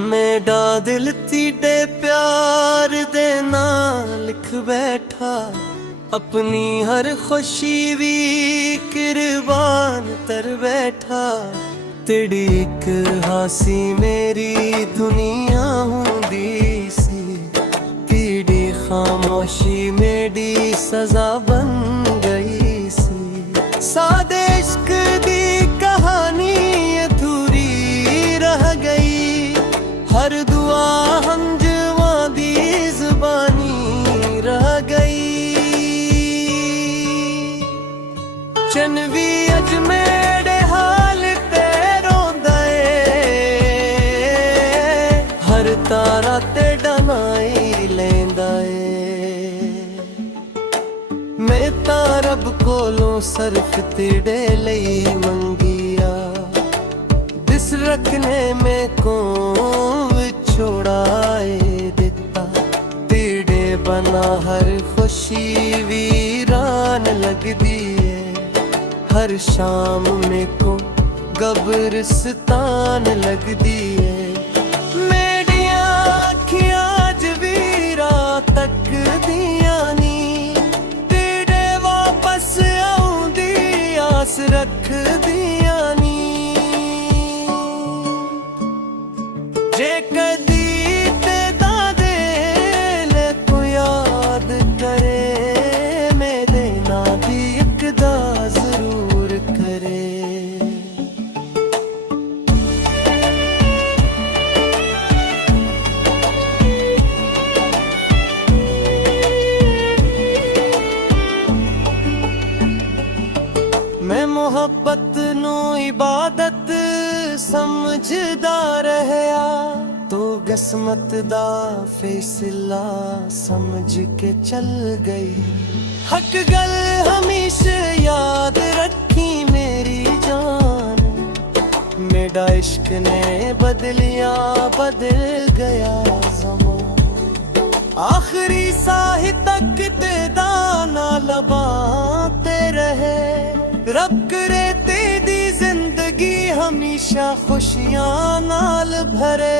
मेरा दिल तीडे प्यार दे नाल लिख बैठा, अपनी हर खुशी भी कुर्बान कर बैठा। तेरी एक हासी मेरी दुनिया हुंदी सी, तेरी खामोशी मेरी सजा बन गई सी। सादे इश्क दी कहानी अधूरी रह गई, हर दुआ हंजवा दी ज़बानी रह गई। चनवी अज मेरे हाल ते रोंदा ए, हर तारा तेरा नाई लैंदा ए। मैं तां रब कोलों सर्फ तेरे लई मंगिया, दिस रखने में को छोड़ाए दिता। तेरे बना हर खुशी वीरान लगदी है, हर शाम में को कब्रिस्तान लगदी है। मेरिया अखियां अज भी रात तक दियां नी, तेरे वापस आउंदी आस रख दियां नी। जे कदी तेदा दिल को याद करे, मेरे ना दी एक दा जरूर करे। मैं मोहब्बत नू इबादत समझदा रहया, तो किस्मत दा फैसला समझ के चल गई। हक गल हमेशा याद रखी मेरी जान, मेरा इश्क ने बदलिया बदल गया ज़मान। आखिरी साही तक तेदा ना लबाते रहे, रब करे तेरी जिंदगी हमेशा खुशियां नाल भरे।